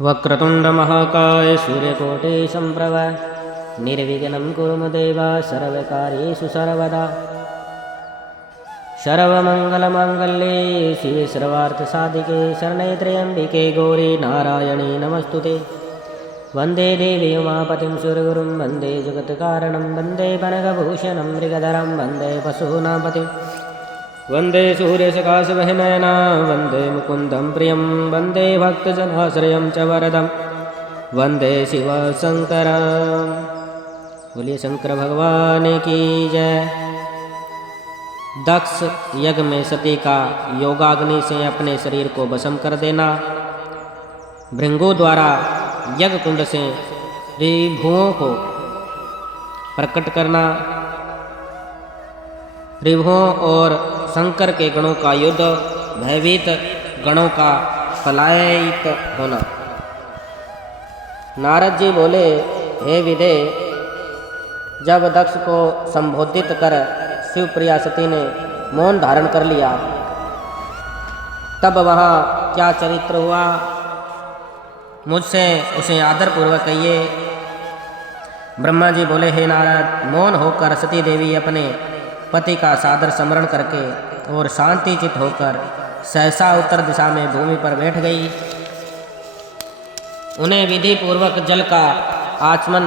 वक्रतुण्डमहाकाय सूर्यकोटिसम्प्रभ निर्विघ्नं कुरु मे देव सर्वकार्येषु सर्वदा। सर्वमङ्गलमाङ्गल्ये शिवे सर्वार्थसाधिके शरणे त्र्यम्बिके गौरी नारायणी नमस्तुते। वन्दे देवी उमापतिं सुरगुरुं वन्दे जगत्कारणं वन्दे कनकभूषणं मृगधरं वन्दे पशूनां पतिं वन्दे सूर्यसकाशवहनयना वन्दे मुकुन्दं प्रियं वन्दे भक्तजनाश्रयं च वरदं वन्दे शिवशङ्करं। बोलिए शंकर भगवान की जय। दक्ष यज्ञ में सती का योगाग्नि से अपने शरीर को भस्म कर देना, भृंगु द्वारा यज्ञ कुंड से ऋभुओं को प्रकट करना, ऋभुओं और शंकर के गणों का युद्ध, भयभीत गणों का पलायित होना। नारद जी बोले, हे विदे, जब दक्ष को संबोधित कर शिवप्रिया सती ने मौन धारण कर लिया, तब वहाँ क्या चरित्र हुआ, मुझसे उसे आदरपूर्वक कहिए। ब्रह्मा जी बोले, हे नारद, मौन होकर सती देवी अपने पति का सादर स्मरण करके और शांति चित होकर सहसा उत्तर दिशा में भूमि पर बैठ गई। उन्हें विधि पूर्वक जल का आचमन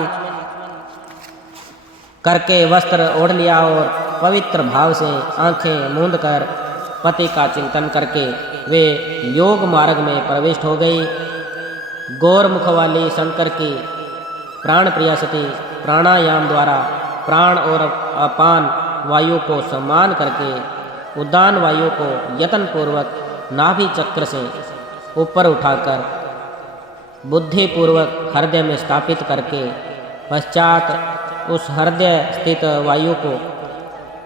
करके वस्त्र ओढ़ लिया और पवित्र भाव से आंखें मूंद कर पति का चिंतन करके वे योग मार्ग में प्रविष्ट हो गई। गौर मुख वाली शंकर की प्राण प्रिया सती प्राणायाम द्वारा प्राण और अपान वायु को सम्मान करके उदान वायु को यत्न पूर्वक नाभि चक्र से ऊपर उठाकर बुद्धि पूर्वक हृदय में स्थापित करके पश्चात उस हृदय स्थित वायु को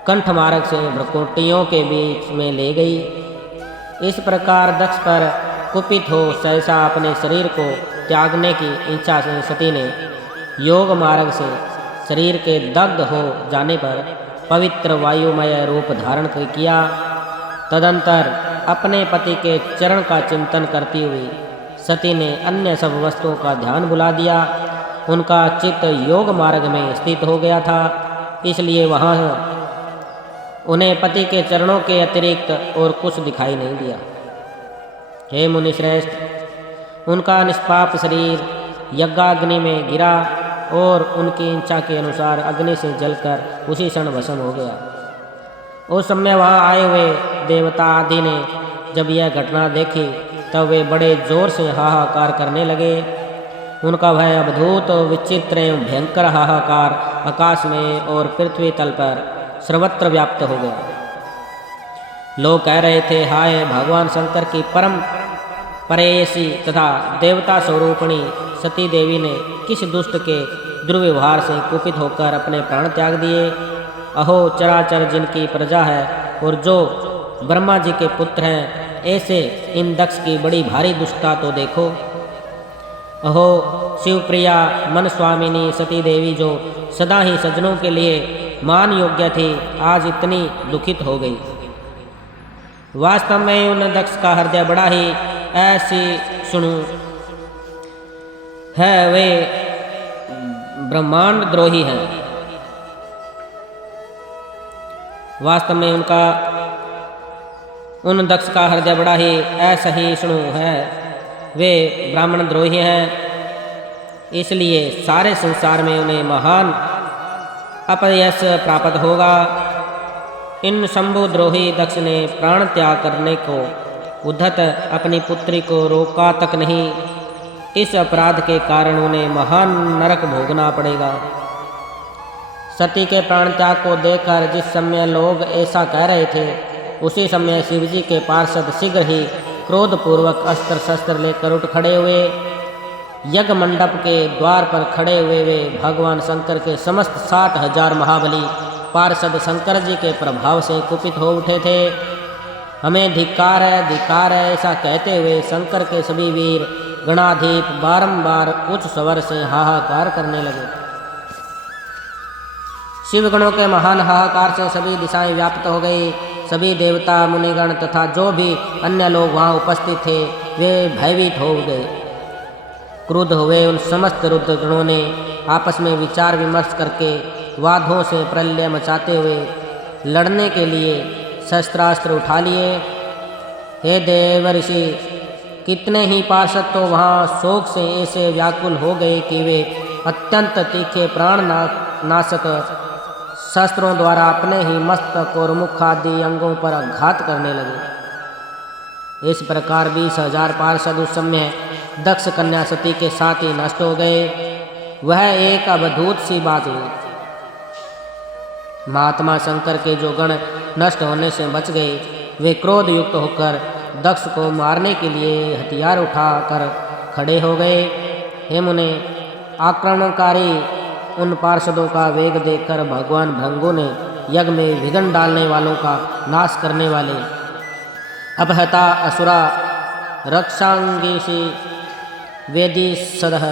कंठ मार्ग से भ्रुकुटियों के बीच में ले गई। इस प्रकार दक्ष पर कुपित हो सहसा अपने शरीर को त्यागने की इच्छा से सती ने योग मार्ग से शरीर के दग्ध हो जाने पर पवित्र वायुमय रूप धारण किया। तदंतर अपने पति के चरण का चिंतन करती हुई सती ने अन्य सब वस्तुओं का ध्यान भुला दिया। उनका चित्त योग मार्ग में स्थित हो गया था, इसलिए वहाँ उन्हें पति के चरणों के अतिरिक्त और कुछ दिखाई नहीं दिया। हे मुनिश्रेष्ठ, उनका निष्पाप शरीर यज्ञाग्नि में गिरा और उनकी इच्छा के अनुसार अग्नि से जलकर उसी क्षण भस्म हो गया। उस समय वहाँ आए हुए देवता आदि ने जब यह घटना देखी तब वे बड़े जोर से हाहाकार करने लगे। उनका भय अद्भुत विचित्र एवं भयंकर हाहाकार आकाश में और पृथ्वी तल पर सर्वत्र व्याप्त हो गया। लोग कह रहे थे, हाय भगवान शंकर की परम परेयसी तथा देवता स्वरूपिणी सती देवी ने किस दुष्ट के दुर्व्यवहार से कुपित होकर अपने प्राण त्याग दिए। अहो चराचर जिनकी प्रजा है और जो ब्रह्मा जी के पुत्र हैं, ऐसे इन दक्ष की बड़ी भारी दुष्टता तो देखो। अहो शिवप्रिया मन स्वामिनी सती देवी, जो सदा ही सज्जनों के लिए मान योग्य थी, आज इतनी दुखित हो गई। वास्तव में उन दक्ष का हृदय बड़ा ही ऐसी सुनु है, वे ब्रह्मांड द्रोही हैं। वास्तव में उन दक्ष का हृदय बड़ा ही ऐसा ही सुनु है, वे ब्राह्मण द्रोही हैं, इसलिए सारे संसार में उन्हें महान अपयश प्राप्त होगा। इन शंभु द्रोही दक्ष ने प्राण त्याग करने को उद्धत अपनी पुत्री को रोका तक नहीं। इस अपराध के कारण उन्हें महान नरक भोगना पड़ेगा। सती के प्राण त्याग को देखकर जिस समय लोग ऐसा कह रहे थे, उसी समय शिवजी के पार्षद शीघ्र ही क्रोधपूर्वक अस्त्र शस्त्र लेकर उठ खड़े हुए। यज्ञ मंडप के द्वार पर खड़े हुए वे भगवान शंकर के समस्त 60,000 महाबली पार्षद शंकर जी के प्रभाव से कुपित हो उठे थे। हमें धिक्कार है ऐसा कहते हुए शंकर के सभी वीर गणाधीप बारंबार उच्च स्वर से हाहाकार करने लगे। शिवगणों के महान हाहाकार से सभी दिशाएं व्याप्त हो गई। सभी देवता मुनिगण तथा जो भी अन्य लोग वहाँ उपस्थित थे वे भयभीत हो गए। क्रुद्ध हुए उन समस्त रुद्रगणों ने आपस में विचार विमर्श करके वादों से प्रलय मचाते हुए लड़ने के लिए शस्त्रास्त्र उठा लिए। हे देव ऋषि, कितने ही पार्षद तो वहाँ शोक से ऐसे व्याकुल हो गए कि वे अत्यंत तीखे प्राण नाशक शस्त्रों द्वारा अपने ही मस्तक और मुख आदि अंगों पर आघात करने लगे। इस प्रकार 20,000 पार्षद उस समय दक्ष कन्या सती के साथ ही नष्ट हो गए। वह एक अद्भुत सी बात हुई। महात्मा शंकर के जो गण नष्ट होने से बच गए, वे क्रोध युक्त होकर दक्ष को मारने के लिए हथियार उठाकर खड़े हो गए। हे मुने, आक्रमणकारी उन पार्षदों का वेग देखकर भगवान भृंगु ने यज्ञ में विघ्न डालने वालों का नाश करने वाले अपहता असुरा रक्षांगीषि वेदी सदह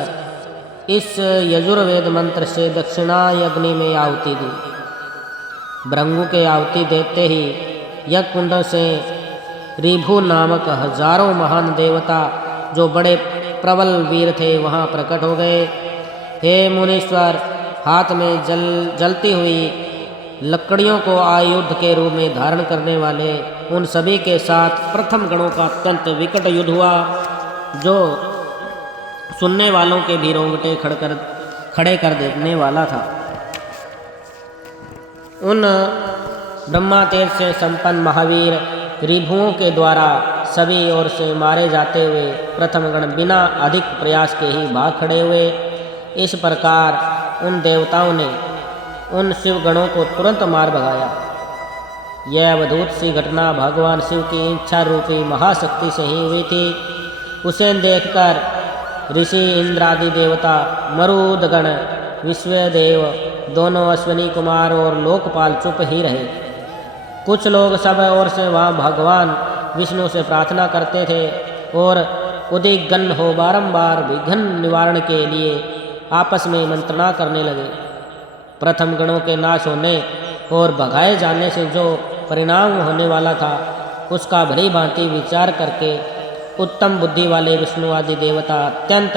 इस यजुर्वेद मंत्र से दक्षिणा यज्ञ में आहुति दी। भृंगु के आहुति देते ही यज्ञ कुंड से रिभु नामक हजारों महान देवता जो बड़े प्रबल वीर थे वहाँ प्रकट हो गए। हे मुनीश्वर, हाथ में जलती हुई लकड़ियों को आयुध के रूप में धारण करने वाले उन सभी के साथ प्रथम गणों का अत्यंत विकट युद्ध हुआ, जो सुनने वालों के भी रोंगटे खड़े कर देने वाला था। उन ब्रह्मा तेज से संपन्न महावीर रिभुओं के द्वारा सभी ओर से मारे जाते हुए प्रथम गण बिना अधिक प्रयास के ही भाग खड़े हुए। इस प्रकार उन देवताओं ने उन शिव गणों को तुरंत मार भगाया। यह अवधूत सी घटना भगवान शिव की इच्छा रूपी महाशक्ति से ही हुई थी। उसे देखकर ऋषि इंद्र आदि देवता, मरुदगण, विश्वदेव, दोनों अश्विनी कुमार और लोकपाल चुप ही रहे। कुछ लोग सब ओर से वहाँ भगवान विष्णु से प्रार्थना करते थे और उदिग्न हो बारंबार विघ्न निवारण के लिए आपस में मंत्रणा करने लगे। प्रथम गणों के नाश होने और भगाए जाने से जो परिणाम होने वाला था, उसका भली भांति विचार करके उत्तम बुद्धि वाले विष्णु आदि देवता अत्यंत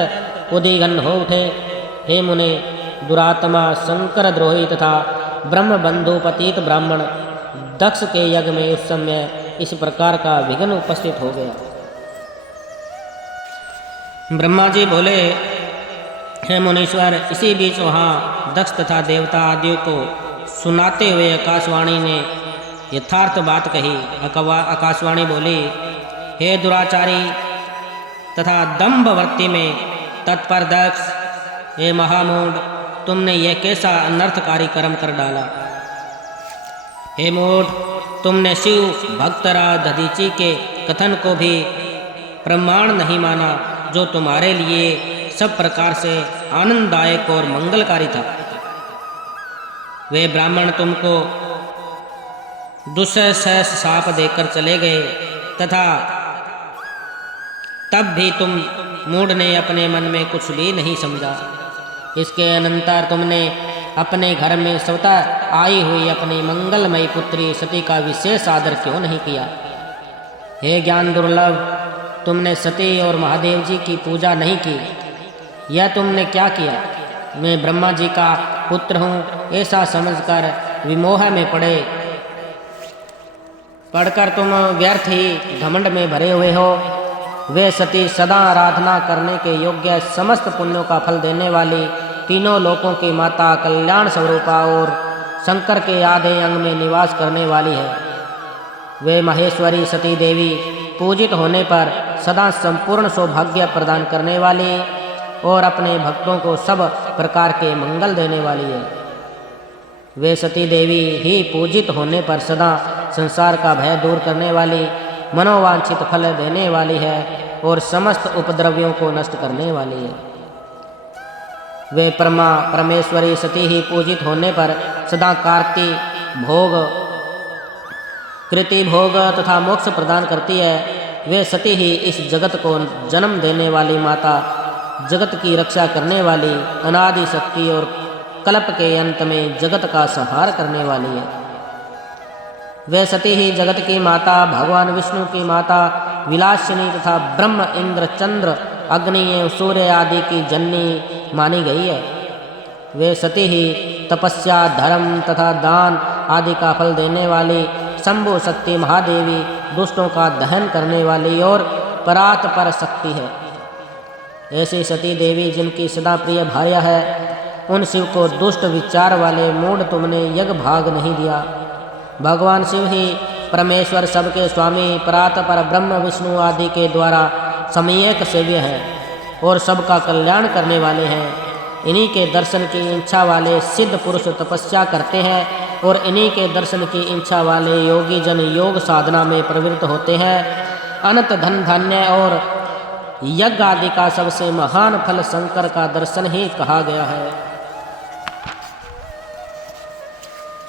उद्विग्न हो उठे। हे मुने, दुरात्मा शंकर द्रोही तथा ब्रह्म बंधु पतित ब्राह्मण दक्ष के यज्ञ में उस समय इस प्रकार का विघ्न उपस्थित हो गया। ब्रह्मा जी बोले, हे मुनीश्वर, इसी बीच वहाँ दक्ष तथा देवता आदियों को सुनाते हुए आकाशवाणी ने यथार्थ बात कही। आकाशवाणी बोली, हे दुराचारी तथा दंभवर्ती में तत्पर दक्ष, हे महामूढ़, तुमने यह कैसा अनर्थकारी कर्म कर डाला। हे मूढ़, तुमने शिव भक्तराज दधीची के कथन को भी प्रमाण नहीं माना, जो तुम्हारे लिए सब प्रकार से आनंददायक और मंगलकारी था। वे ब्राह्मण तुमको दुस्सह शाप देकर चले गए तथा तब भी तुम मूढ़ ने अपने मन में कुछ भी नहीं समझा। इसके अनंतर तुमने अपने घर में स्वतः आई हुई अपनी मंगलमयी पुत्री सती का विशेष आदर क्यों नहीं किया। हे ज्ञान दुर्लभ, तुमने सती और महादेव जी की पूजा नहीं की। यह तुमने क्या किया। मैं ब्रह्मा जी का पुत्र हूँ, ऐसा समझकर विमोह में पढ़कर तुम व्यर्थ ही घमंड में भरे हुए हो। वे सती सदा आराधना करने के योग्य समस्त पुण्यों का फल देने वाली तीनों लोकों की माता, कल्याण स्वरूपा और शंकर के आधे अंग में निवास करने वाली है। वे महेश्वरी सती देवी पूजित होने पर सदा संपूर्ण सौभाग्य प्रदान करने वाली और अपने भक्तों को सब प्रकार के मंगल देने वाली है। वे सती देवी ही पूजित होने पर सदा संसार का भय दूर करने वाली, मनोवांछित फल देने वाली है और समस्त उपद्रवियों को नष्ट करने वाली है। वे परमेश्वरी सती ही पूजित होने पर सदा कार्ति भोग, कृति भोग तथा मोक्ष प्रदान करती है। वे सती ही इस जगत को जन्म देने वाली माता, जगत की रक्षा करने वाली, अनादि शक्ति और कल्प के अंत में जगत का संहार करने वाली है। वे सती ही जगत की माता, भगवान विष्णु की माता, विलासिनी तथा ब्रह्म, इंद्र, चंद्र अग्नि एवं सूर्य आदि की जननी मानी गई है। वे सती ही तपस्या, धर्म तथा दान आदि का फल देने वाली शंभु शक्ति महादेवी, दुष्टों का दहन करने वाली और परात्पर शक्ति है। ऐसी सती देवी जिनकी सदा प्रिय भार्या है, उन शिव को दुष्ट विचार वाले मूढ़ तुमने यज्ञ भाग नहीं दिया। भगवान शिव ही परमेश्वर, सबके स्वामी, परात्पर ब्रह्म विष्णु आदि के द्वारा सम्यक सेव्य है और सबका कल्याण करने वाले हैं। इन्हीं के दर्शन की इच्छा वाले सिद्ध पुरुष तपस्या करते हैं और इन्हीं के दर्शन की इच्छा वाले योगी जन योग साधना में प्रवृत्त होते हैं। अनंत धन धान्य और यज्ञ आदि का सबसे महान फल शंकर का दर्शन ही कहा गया है।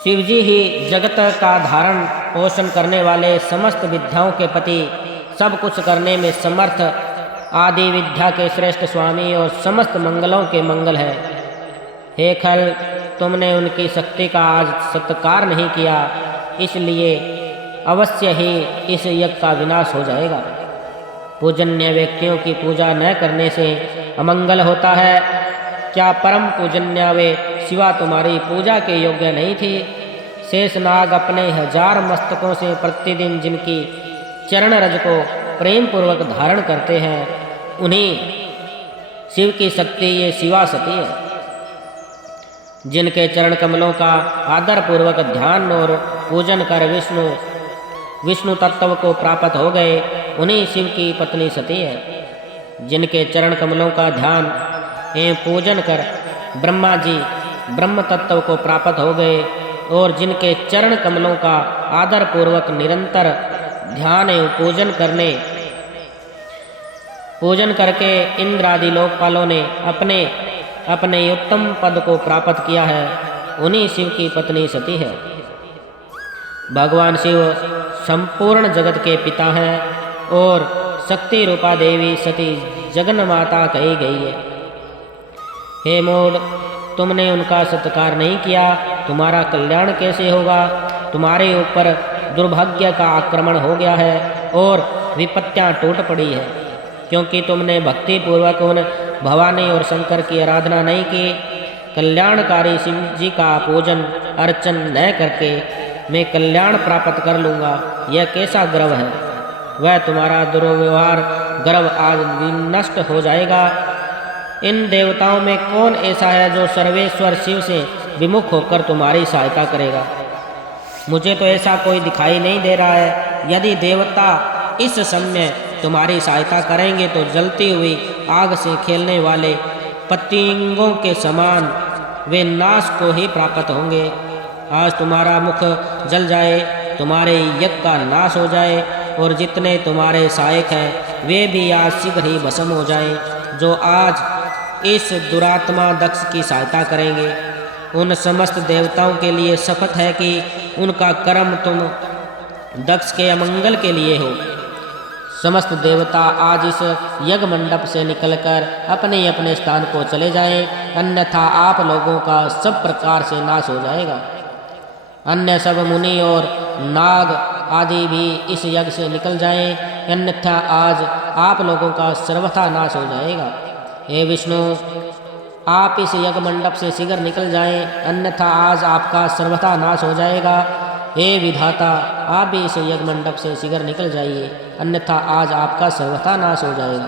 शिवजी ही जगत का धारण पोषण करने वाले, समस्त विद्याओं के पति, सब कुछ करने में समर्थ, आदि विद्या के श्रेष्ठ स्वामी और समस्त मंगलों के मंगल है। हे खल, तुमने उनकी शक्ति का आज सत्कार नहीं किया, इसलिए अवश्य ही इस यज्ञ का विनाश हो जाएगा। पूजन्य व्यक्तियों की पूजा न करने से अमंगल होता है। क्या परम पूजन्य वे शिवा तुम्हारी पूजा के योग्य नहीं थी? शेषनाग अपने 1000 मस्तकों से प्रतिदिन जिनकी चरण रज को प्रेम पूर्वक धारण करते हैं, उन्हीं शिव की शक्ति ये शिवा सती है। जिनके चरण कमलों का आदर पूर्वक ध्यान और पूजन कर विष्णु तत्व को प्राप्त हो गए, उन्हीं शिव की पत्नी सती है। जिनके चरण कमलों का ध्यान एवं पूजन कर ब्रह्मा जी ब्रह्म तत्व को प्राप्त हो गए और जिनके चरण कमलों का आदर पूर्वक निरंतर ध्यान एवं पूजन करके इंद्र आदि लोकपालों ने अपने अपने उत्तम पद को प्राप्त किया है, उन्हीं शिव की पत्नी सती है। भगवान शिव संपूर्ण जगत के पिता हैं और शक्ति रूपा देवी सती जगन माता कही गई है। हे मूढ़, तुमने उनका सत्कार नहीं किया, तुम्हारा कल्याण कैसे होगा? तुम्हारे ऊपर दुर्भाग्य का आक्रमण हो गया है और विपत्तियां टूट पड़ी है, क्योंकि तुमने भक्ति पूर्वक उन भवानी और शंकर की आराधना नहीं की। कल्याणकारी शिव जी का पूजन अर्चन न करके मैं कल्याण प्राप्त कर लूँगा, यह कैसा गर्व है? वह तुम्हारा दुर्व्यवहार गर्व आज नष्ट हो जाएगा। इन देवताओं में कौन ऐसा है जो सर्वेश्वर शिव से विमुख होकर तुम्हारी सहायता करेगा? मुझे तो ऐसा कोई दिखाई नहीं दे रहा है। यदि देवता इस समय तुम्हारी सहायता करेंगे तो जलती हुई आग से खेलने वाले पतंगों के समान वे नाश को ही प्राप्त होंगे। आज तुम्हारा मुख जल जाए, तुम्हारे यज्ञ का नाश हो जाए और जितने तुम्हारे सहायक हैं वे भी आज शीघ्र ही भस्म हो जाएं, जो आज इस दुरात्मा दक्ष की सहायता करेंगे। उन समस्त देवताओं के लिए शपथ है कि उनका कर्म तुम दक्ष के अमंगल के लिए हो। समस्त देवता आज इस यज्ञ मंडप से निकलकर अपने अपने स्थान को चले जाएं, अन्यथा आप लोगों का सब प्रकार से नाश हो जाएगा। अन्य सब मुनि और नाग आदि भी इस यज्ञ से निकल जाएं, अन्यथा आज आप लोगों का सर्वथा नाश हो जाएगा। हे विष्णु, आप इस यज्ञ मंडप से शीघ्र निकल जाएं, अन्यथा आज आपका सर्वथा नाश हो जाएगा। हे विधाता, आप भी इस यज्ञ मंडप से शीघ्र निकल जाइए, अन्यथा आज आपका सर्वथा नाश हो जाएगा।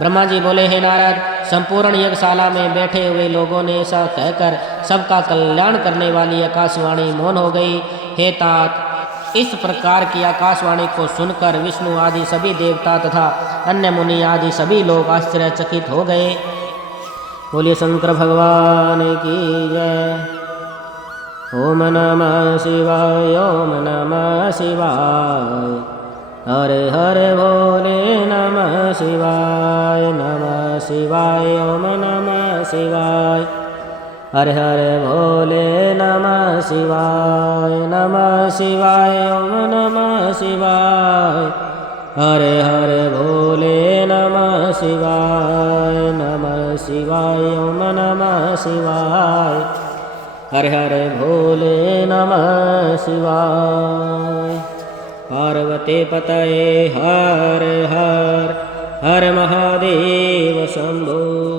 ब्रह्मा जी बोले, हे नारद, संपूर्ण यज्ञशाला में बैठे हुए लोगों ने ऐसा कहकर सबका कल्याण करने वाली आकाशवाणी मौन हो गई। हे तात, इस प्रकार की आकाशवाणी को सुनकर विष्णु आदि सभी देवता तथा अन्य मुनि आदि सभी लोग आश्चर्यचकित हो गए। बोलिए शंकर भगवान की जय। ओम नमः शिवाय, ओम नमः शिवाय, हरे हरे भोले नमः शिवाय, नमः शिवाय, ओम नमः शिवाय, हरे हरे भोले नमः शिवाय, नमः शिवाय, ओम नमः शिवाय, हरे हरे भोले नमः शिवाय, नमः शिवाय, ओम नमः शिवाय, हरे हरे भोले नमः शिवाय। पार्वती पतये हर हर हर महादेव शंभो।